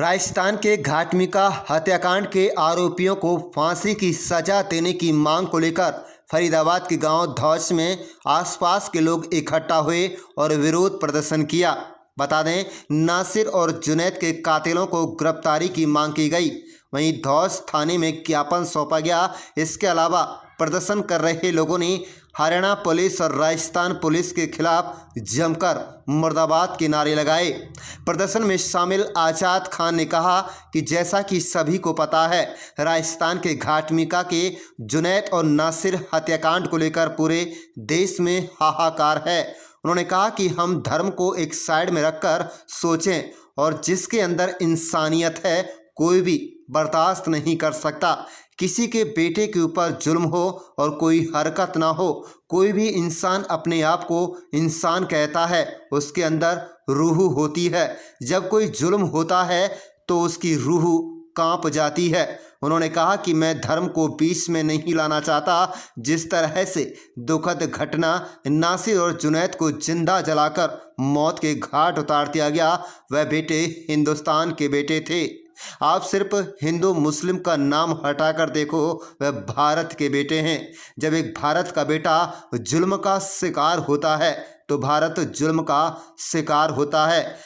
राजस्थान के घाटमिका हत्याकांड के आरोपियों को फांसी की सजा देने की मांग को लेकर फरीदाबाद के गांव धौस में आसपास के लोग इकट्ठा हुए और विरोध प्रदर्शन किया। बता दें, नासिर और जुनैद के कातिलों को गिरफ्तारी की मांग की गई। वहीं धौस थाने में ज्ञापन सौंपा गया। इसके अलावा प्रदर्शन कर रहे लोगों ने हरियाणा पुलिस और राजस्थान पुलिस के खिलाफ जमकर मुर्दाबाद के नारे लगाए। प्रदर्शन में शामिल आजाद खान ने कहा कि जैसा कि सभी को पता है, राजस्थान के घाटमिका के जुनैद और नासिर हत्याकांड को लेकर पूरे देश में हाहाकार है। उन्होंने कहा कि हम धर्म को एक साइड में रखकर सोचें और जिसके अंदर इंसानियत है कोई भी बर्दाश्त नहीं कर सकता। किसी के बेटे के ऊपर जुल्म हो और कोई हरकत ना हो। कोई भी इंसान अपने आप को इंसान कहता है, उसके अंदर रूह होती है। जब कोई जुल्म होता है तो उसकी रूह कांप जाती है। उन्होंने कहा कि मैं धर्म को बीच में नहीं लाना चाहता। जिस तरह से दुखद घटना नासिर और जुनैद को जिंदा जलाकर मौत के घाट उतार दिया गया, वह बेटे हिंदुस्तान के बेटे थे। आप सिर्फ हिंदू मुस्लिम का नाम हटाकर देखो, वह भारत के बेटे हैं। जब एक भारत का बेटा जुल्म का शिकार होता है तो भारत जुल्म का शिकार होता है।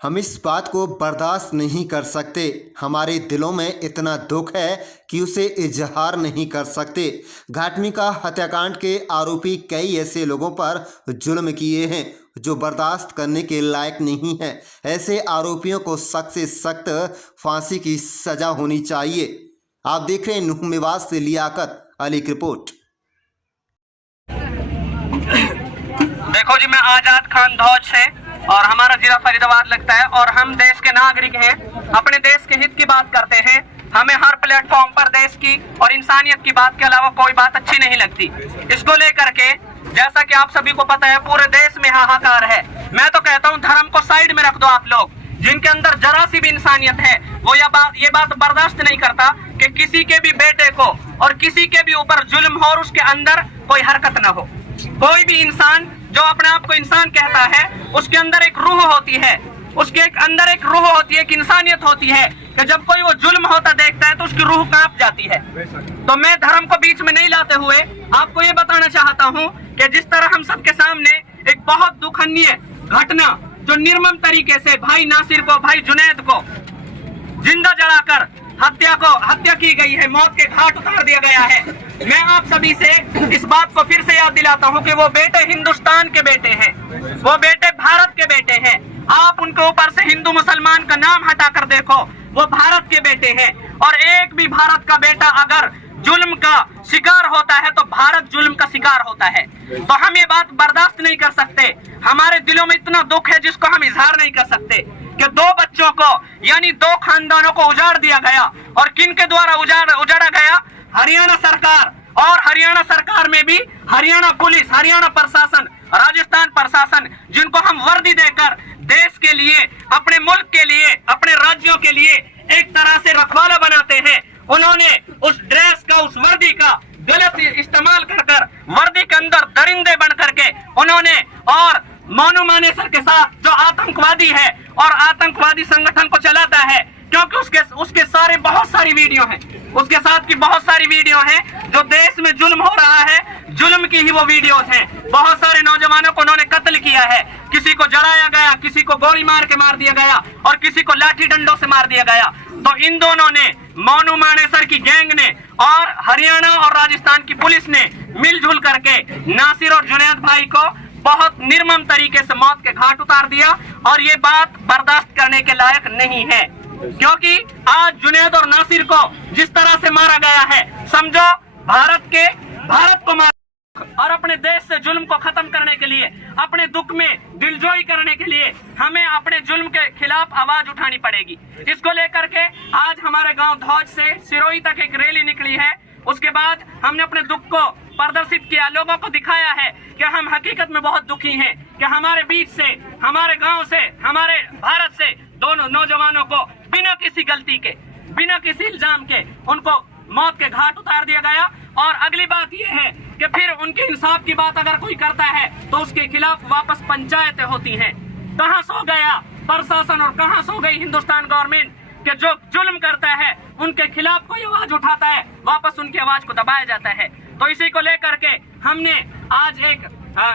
हम इस बात को बर्दाश्त नहीं कर सकते। हमारे दिलों में इतना दुख है कि उसे इजहार नहीं कर सकते। घाटमिका हत्याकांड के आरोपी कई ऐसे लोगों पर जुल्म किए हैं जो बर्दाश्त करने के लायक नहीं है। ऐसे आरोपियों को सख्त से सख्त फांसी की सजा होनी चाहिए। आप देख रहे हैं नुह मेवात से लियाकत अली की रिपोर्ट। देखो जी, मैं आजाद खान धौज से और हमारा जिला फरीदाबाद लगता है और हम देश के नागरिक हैं। अपने देश के हित की बात करते हैं। हमें हर प्लेटफॉर्म पर देश की और इंसानियत की बात के अलावा कोई बात अच्छी नहीं लगती। इसको लेकर के जैसा कि आप सभी को पता है, पूरे देश में हाहाकार है। मैं तो कहता हूं धर्म को साइड में रख दो। आप लोग जिनके अंदर जरा सी भी इंसानियत है वो ये बात बर्दाश्त नहीं करता कि किसी के भी बेटे को और किसी के भी ऊपर जुल्म हो और उसके अंदर कोई हरकत न हो। कोई भी इंसान जो अपने आप को इंसान कहता है, उसके अंदर एक रूह होती है, उसके अंदर एक रूह होती है, एक इंसानियत होती है कि जब कोई वो जुल्म होता देखता है तो उसकी रूह कांप जाती है। तो मैं धर्म को बीच में नहीं लाते हुए आपको ये बताना चाहता हूँ कि जिस तरह हम सबके सामने एक बहुत दुखनीय घटना जो निर्मम तरीके से भाई नासिर को, भाई जुनैद को जिंदा जलाकर हत्या की गई है, मौत के घाट उतार दिया गया है। मैं आप सभी से इस बात को फिर से याद दिलाता हूं कि वो बेटे हिंदुस्तान के बेटे हैं, वो बेटे भारत के बेटे हैं। आप उनके ऊपर से हिंदू मुसलमान का नाम हटाकर देखो, वो भारत के बेटे हैं। और एक भी भारत का बेटा अगर जुल्म का शिकार होता है तो भारत जुल्म का शिकार होता है। तो हम ये बात बर्दाश्त नहीं कर सकते। हमारे दिलों में इतना दुख है जिसको हम इजहार नहीं कर सकते कि दो बच्चों को यानी दो खानदानों को उजाड़ दिया गया। और किन के द्वारा उजाड़ा गया? हरियाणा सरकार। और हरियाणा सरकार में भी हरियाणा पुलिस, हरियाणा प्रशासन, राजस्थान प्रशासन, जिनको हम वर्दी देकर देश के लिए, अपने मुल्क के लिए, अपने राज्यों के लिए एक तरह से रखवाला बनाते हैं, उन्होंने उस ड्रेस का, उस वर्दी का गलत इस्तेमाल कर वर्दी के अंदर दरिंदे बन करके उन्होंने और मोनू मानेसर के साथ जो आतंकवादी है और आतंकवादी संगठन को चलाता है, क्योंकि उसके सारे बहुत सारी वीडियो हैं, उसके साथ की बहुत सारी वीडियो हैं जो देश में जुल्म हो रहा है, जुल्म की ही वो वीडियोस हैं। बहुत सारे नौजवानों को उन्होंने कत्ल किया है, किसी को जलाया गया, किसी को गोली मार के मार दिया गया और किसी को लाठी डंडों से मार दिया गया। तो इन दोनों ने, मोनू मानेसर की गैंग ने और हरियाणा और राजस्थान की पुलिस ने मिलजुल करके नासिर और जुनैद भाई को बहुत निर्मम तरीके से मौत के घाट उतार दिया। और ये बात बर्दाश्त करने के लायक नहीं है, क्योंकि आज जुनैद और नासिर को जिस तरह से मारा गया है, समझो भारत को मार और अपने देश से जुल्म को खत्म करने के लिए, अपने दुख में दिलजोई करने के लिए हमें अपने जुल्म के खिलाफ आवाज उठानी पड़ेगी। इसको लेकर के आज हमारे गांव धौज से सिरोही तक एक रैली निकली है। उसके बाद हमने अपने दुख को प्रदर्शित किया, लोगों को दिखाया है कि हम हकीकत में बहुत दुखी हैं कि हमारे बीच से, हमारे गांव से, हमारे भारत से दोनों नौजवानों को बिना किसी गलती के, बिना किसी इल्जाम के उनको मौत के घाट उतार दिया गया। और अगली बात यह है कि फिर उनके इंसाफ की बात अगर कोई करता है तो उसके खिलाफ वापस पंचायतें होती हैं। कहां सो गया प्रशासन और कहां सो गई हिंदुस्तान गवर्नमेंट कि जो जुल्म करता है उनके खिलाफ कोई आवाज उठाता है, वापस उनकी आवाज को दबाया जाता है। तो इसी को लेकर के हमने आज एक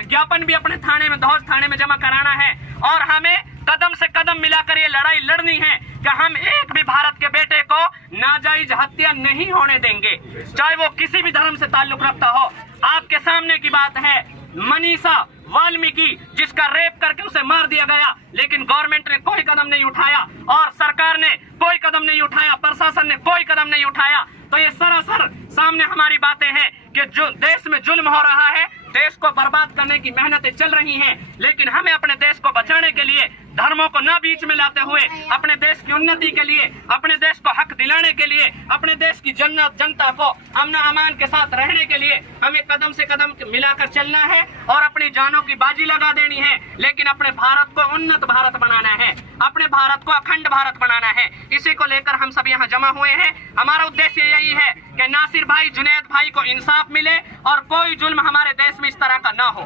ज्ञापन भी अपने थाने में, धौज थाने में जमा कराना है और हमें कदम से कदम मिलाकर ये लड़ाई लड़नी है कि हम एक भी भारत के बेटे को नाजायज हत्या नहीं होने देंगे, चाहे वो किसी भी धर्म से ताल्लुक रखता हो। आपके सामने की बात है, मनीषा वाल्मीकि जिसका रेप करके उसे मार दिया गया, लेकिन गवर्नमेंट ने कोई कदम नहीं उठाया और सरकार ने कोई कदम नहीं उठाया, प्रशासन ने कोई कदम नहीं उठाया। तो ये सरासर सामने हमारी बातें हैं कि जो देश में जुल्म हो रहा है, देश को बर्बाद करने की मेहनतें चल रही हैं, लेकिन हमें अपने देश को बचाने के लिए धर्मों को न बीच में लाते हुए, अपने देश की उन्नति के लिए, अपने देश को हक दिलाने के लिए, अपने देश की जनता को अमन अमान के साथ रहने के लिए हमें कदम से कदम मिलाकर चलना है और अपनी जानों की बाजी लगा देनी है। लेकिन अपने भारत को उन्नत भारत बनाना है, अपने भारत को अखंड भारत बनाना है। इसी को लेकर हम सब यहाँ जमा हुए हैं। हमारा उद्देश्य यही है कि नासिर भाई, जुनैद भाई को इंसाफ मिले और कोई जुल्म हमारे देश में इस तरह का ना हो।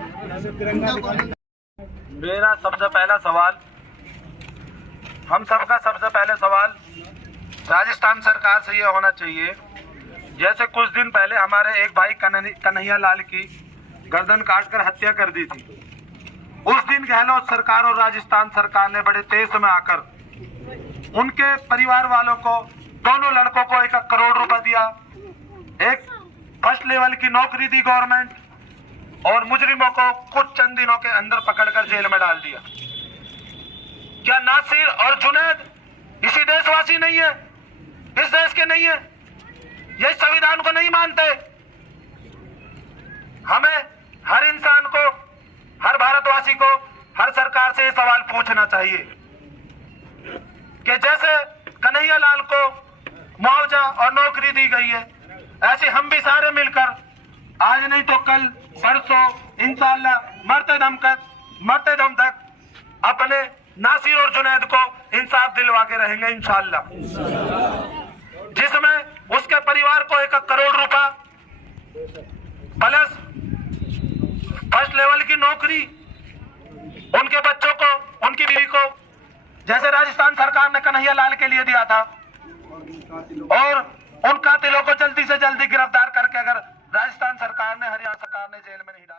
मेरा सबसे पहला सवाल, हम सबका सबसे पहले सवाल राजस्थान सरकार से ये होना चाहिए, जैसे कुछ दिन पहले हमारे एक भाई कन्हैया लाल की गर्दन काटकर हत्या कर दी थी। उस दिन गहलोत सरकार और राजस्थान सरकार ने बड़े तेज में आकर उनके परिवार वालों को, दोनों लड़कों को 1 करोड़ रुपए दिया, एक फर्स्ट लेवल की नौकरी दी गवर्नमेंट और मुजरिमों को कुछ चंद दिनों के अंदर पकड़कर जेल में डाल दिया। क्या नासिर और जुनैद इसी देशवासी नहीं है, इस देश के नहीं है, ये संविधान को नहीं मानते? हमें हर इंसान को, हर भारतवासी को, हर सरकार से ये सवाल पूछना चाहिए कि जैसे कन्हैया लाल को मुआवजा और नौकरी दी गई है, ऐसे हम भी सारे मिलकर आज नहीं तो कल, परसों इंशाअल्लाह मरते दम तक अपने नासिर और जुनैद को इंसाफ दिलवा के रहेंगे इंशाअल्लाह, जिसमें उसके परिवार को 1 करोड़ रुपया प्लस फर्स्ट लेवल की नौकरी, उनके बच्चों को, उनकी बीवी को, जैसे राजस्थान सरकार ने कन्हैया लाल के लिए दिया था, और उन कातिलों को जल्दी से जल्दी गिरफ्तार करके अगर राजस्थान सरकार ने, हरियाणा सरकार ने जेल में नहीं डाला।